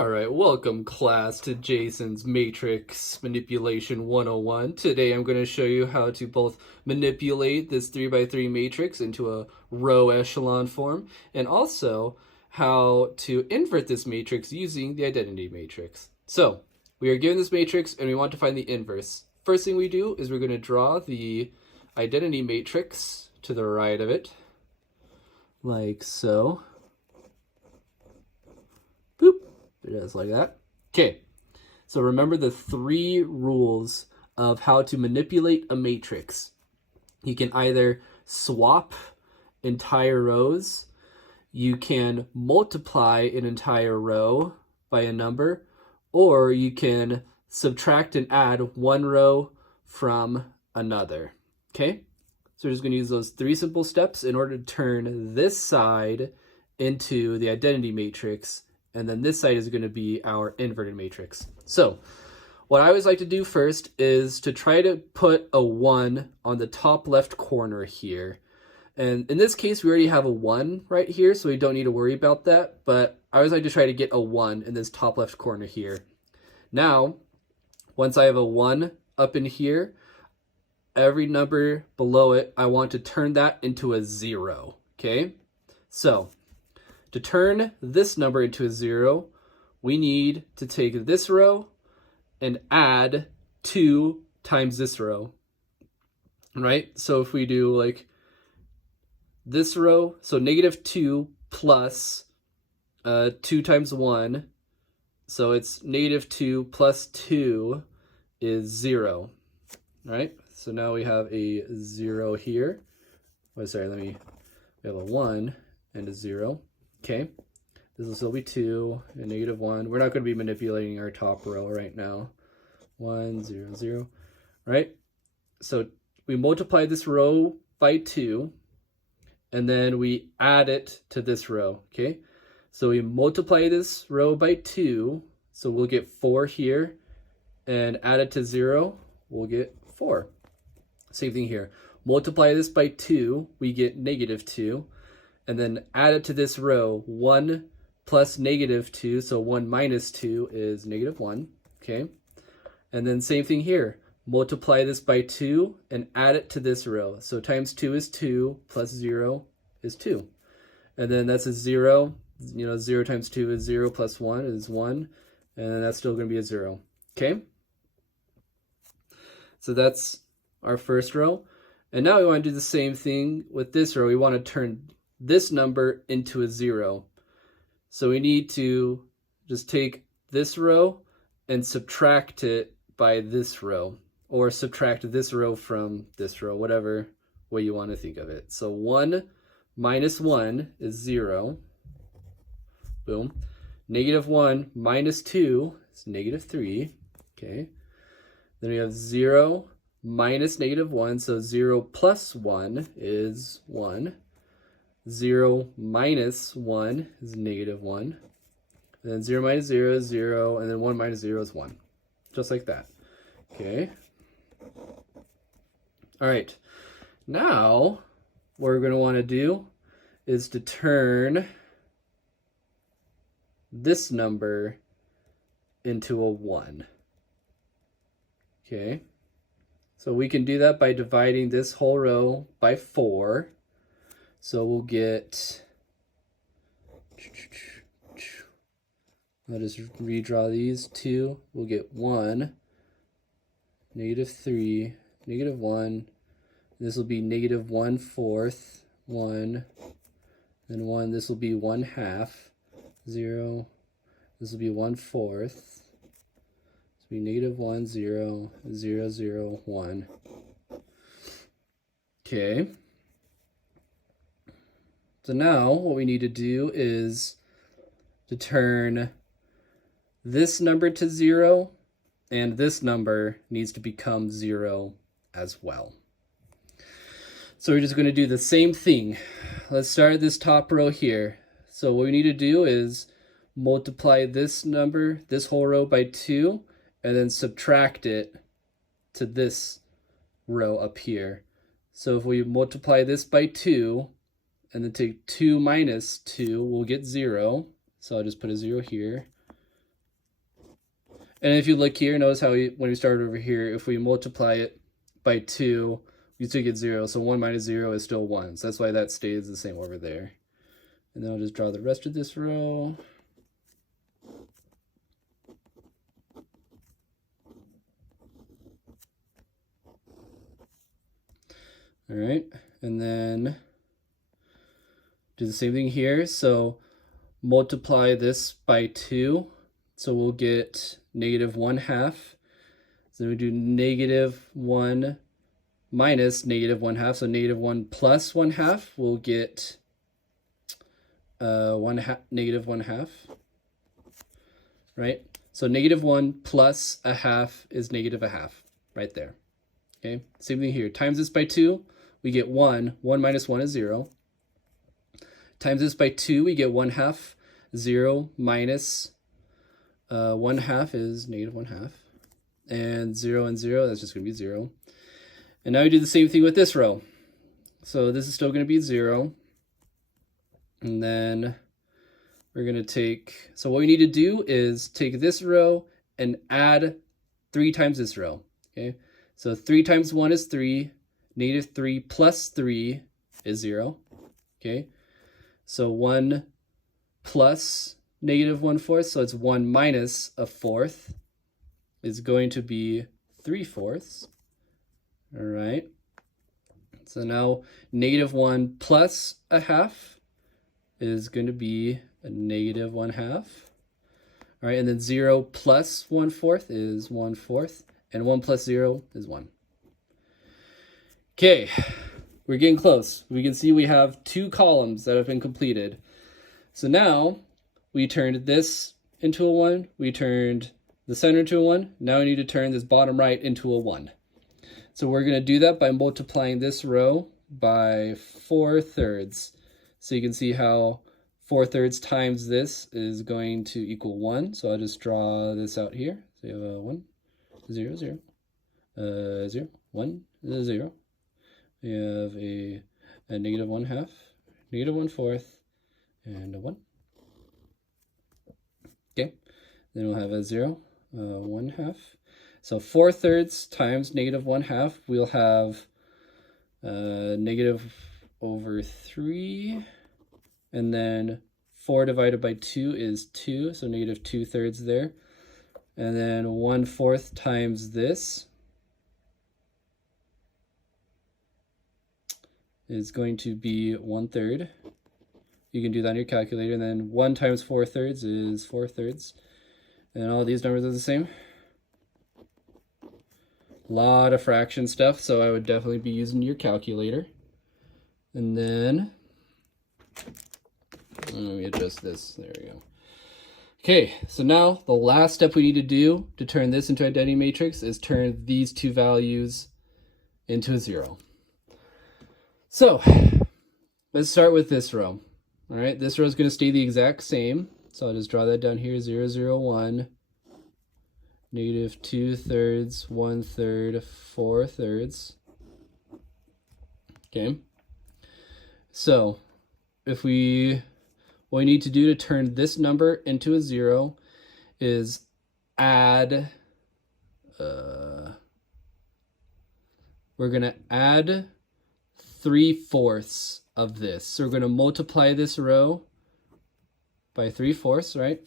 Alright, welcome class to Jason's Matrix Manipulation 101. Today I'm going to show you how to both manipulate this 3x3 matrix into a row echelon form, and also how to invert this matrix using the identity matrix. So, we are given this matrix and we want to find the inverse. First thing we do is we're going to draw the identity matrix to the right of it, like so. Boop. Just like that. Okay, so remember the three rules of how to manipulate a matrix. You can either swap entire rows, you can multiply an entire row by a number, or you can subtract and add one row from another. Okay, so we're just going to use those three simple steps in order to turn this side into the identity matrix, and then this side is going to be our inverted matrix. So what I always like to do first is to try to put a 1 on the top left corner here. And in this case, we already have a 1 right here, so we don't need to worry about that. But I always like to try to get a 1 in this top left corner here. Now, once I have a 1 up in here, every number below it, I want to turn that into a 0, okay? So to turn this number into a 0, we need to take this row and add 2 times this row, right? So if we do like this row, so -2 plus 2 times 1, so it's -2 plus 2 is 0, right? So now we have a 0 here. Oh, sorry, we have a 1 and a 0. Okay, this will still be 2 and -1. We're not going to be manipulating our top row right now. 1, 0, 0, right? So we multiply this row by 2, and then we add it to this row, okay? So we multiply this row by 2, so we'll get 4 here, and add it to 0, we'll get 4. Same thing here. Multiply this by 2, we get -2. And then add it to this row, 1 plus -2, so 1 minus 2 is -1, okay? And then same thing here, multiply this by 2 and add it to this row. So times 2 is 2, plus 0 is 2. And then that's a 0, 0 times 2 is 0, plus 1 is 1, and then that's still going to be a 0, okay? So that's our first row. And now we want to do the same thing with this row. We want to turn this number into a 0. So we need to just take this row and subtract it by this row, or subtract this row from this row, whatever way you want to think of it. So 1 minus 1 is 0. Boom. -1 minus 2 is -3. Okay. Then we have 0 minus -1, so 0 plus 1 is 1. 0 minus 1 is -1. And then 0 minus 0 is 0, and then 1 minus 0 is 1. Just like that. Okay. All right. Now, what we're going to want to do is to turn this number into a 1. Okay. So we can do that by dividing this whole row by 4. So we'll get, I'll just redraw these two. We'll get 1, -3, -1. This will be -1/4, 1, then 1. This will be 1/2, 0. This will be 1/4. This will be -1, 0, 0, 0, 1. Okay. So now what we need to do is to turn this number to 0, and this number needs to become 0 as well. So we're just going to do the same thing. Let's start at this top row here. So what we need to do is multiply this number, this whole row, by 2, and then subtract it to this row up here. So if we multiply this by 2, and then take 2 minus 2, we'll get 0. So I'll just put a 0 here. And if you look here, notice how when we started over here, if we multiply it by 2, we still get 0. So 1 minus 0 is still 1. So that's why that stays the same over there. And then I'll just draw the rest of this row. All right, and then do the same thing here. So multiply this by 2. So we'll get negative 1/2. So we do negative 1 minus negative 1/2. So negative 1 plus 1/2, we'll get negative 1/2, right? So negative 1 plus 1/2 is negative 1/2 right there. Okay, same thing here. Times this by 2, we get 1. 1 minus 1 is 0. Times this by 2, we get 1/2. 0 minus 1/2 is negative 1/2. And 0 and 0, that's just going to be 0. And now we do the same thing with this row. So this is still going to be 0. And then we're going to take, so what we need to do is take this row and add 3 times this row. Okay, so 3 times 1 is 3. Negative 3 plus 3 is 0. Okay, so 1 plus negative 1/4, so it's 1 minus 1/4, is going to be 3/4. All right, so now negative 1 plus 1/2 is going to be a negative 1/2. All right, and then 0 plus 1/4 is 1/4, and 1 plus 0 is 1. Okay, we're getting close. We can see we have 2 columns that have been completed. So now we turned this into a 1, we turned the center into a 1, now we need to turn this bottom right into a 1. So we're going to do that by multiplying this row by 4/3. So you can see how 4/3 times this is going to equal 1. So I'll just draw this out here. So you have a 1, 0, 0, 0, 1, 0. We have a negative 1/2, negative 1/4, and a 1. Okay, then we'll have a 0, 1/2. So 4/3 times negative 1/2, we'll have negative over 3, and then 4 divided by 2 is 2, so negative 2/3 there. And then 1/4 times this is going to be 1/3. You can do that on your calculator. And then 1 times 4/3 is 4/3. And all these numbers are the same. A lot of fraction stuff, so I would definitely be using your calculator. And then, let me adjust this. There we go. Okay, so now the last step we need to do to turn this into an identity matrix is turn these 2 values into a 0. So let's start with this row. All right, this row is going to stay the exact same. So I'll just draw that down here, 0, 0, 1, negative 2/3, 1/3, 4/3. Okay, so if what we need to do to turn this number into a 0 is add, we're going to add 3/4 of this. So we're going to multiply this row by 3/4, right?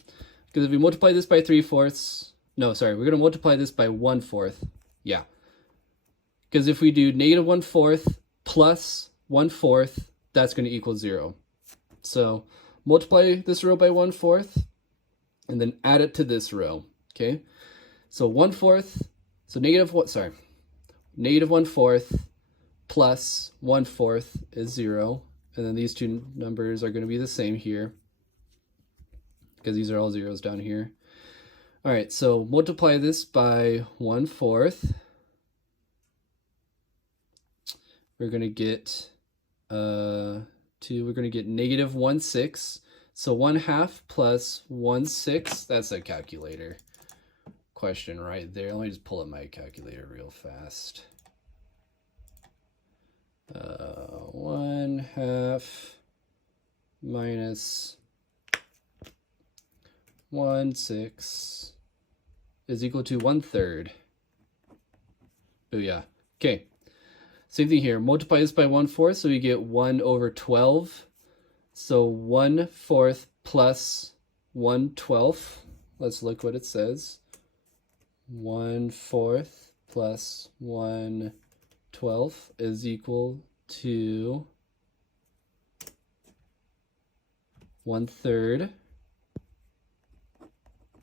Because if we multiply this by 3/4, no, sorry, we're going to multiply this by 1/4. Yeah. Because if we do negative 1/4 plus 1/4, that's going to equal 0. So multiply this row by 1/4 and then add it to this row. Okay. So 1/4, so negative 1/4 plus 1/4 is 0. And then these 2 numbers are going to be the same here, because these are all zeros down here. All right, so multiply this by 1/4. We're going to get we're going to get negative 1/6. So 1/2 plus 1/6, that's a calculator question right there. Let me just pull up my calculator real fast. 1/2 minus 1/6 is equal to 1/3. Booyah. Okay, same thing here. Multiply this by 1/4, so we get 1/12. So 1/4 plus 1/12. Let's look what it says. 1/4 plus 1/12 is equal to 1/3.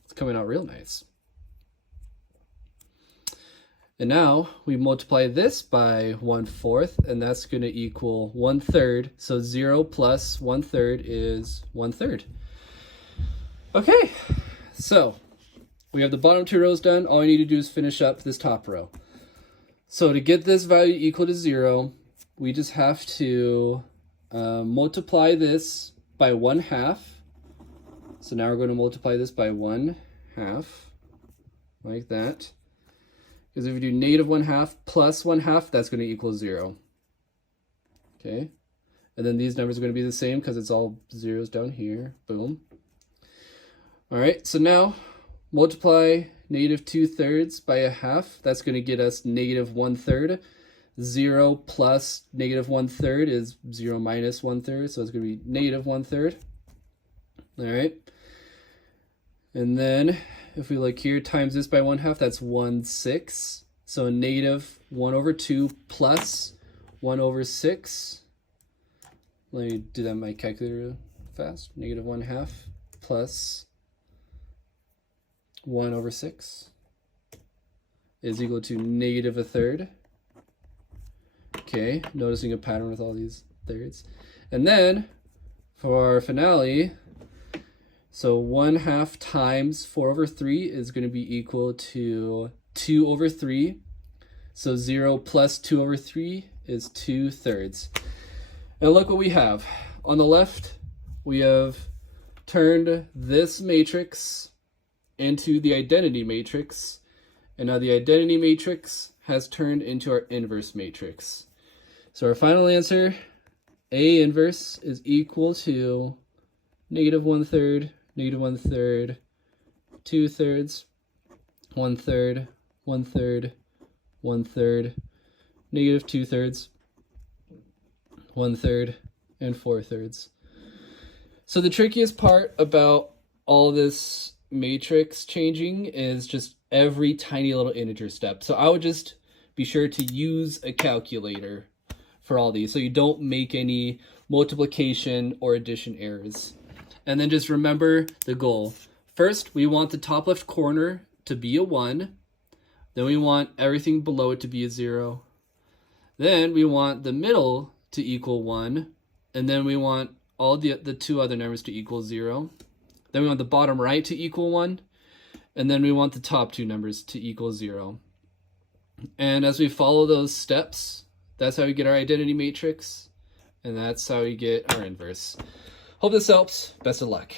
It's coming out real nice. And now we multiply this by 1/4, and that's going to equal 1/3. So 0 plus 1/3 is 1/3. Okay, so we have the bottom two rows done. All we need to do is finish up this top row. So to get this value equal to 0, we just have to multiply this by 1/2. So now we're going to multiply this by 1/2, like that. Because if we do negative 1/2 plus 1/2, that's going to equal 0. Okay, and then these numbers are going to be the same because it's all zeros down here. Boom. All right, so now multiply negative 2/3 by 1/2. That's going to get us negative 1/3. 0 plus negative 1/3 is 0 minus 1/3, so it's going to be negative 1/3. All right. And then if we look here, times this by 1/2, that's 1/6. So negative 1/2 plus 1/6. Let me do that in my calculator fast. Negative 1/2 plus 1/6 is equal to negative 1/3. Okay, noticing a pattern with all these thirds. And then for our finale, so 1/2 times 4/3 is going to be equal to 2/3. So 0 plus 2/3 is 2/3. And look what we have. On the left, we have turned this matrix into the identity matrix. And now the identity matrix has turned into our inverse matrix. So our final answer, A inverse, is equal to negative 1/3, negative 1/3, 2/3, 1/3, 1/3, 1/3, negative 2/3, 1/3, and 4/3. So the trickiest part about all this matrix changing is just every tiny little integer step. So I would just be sure to use a calculator for all these so you don't make any multiplication or addition errors. And then just remember the goal. First, we want the top left corner to be a 1. Then we want everything below it to be a 0. Then we want the middle to equal 1. And then we want all the two other numbers to equal 0. Then we want the bottom right to equal 1. And then we want the top two numbers to equal 0. And as we follow those steps, that's how we get our identity matrix. And that's how we get our inverse. Hope this helps. Best of luck.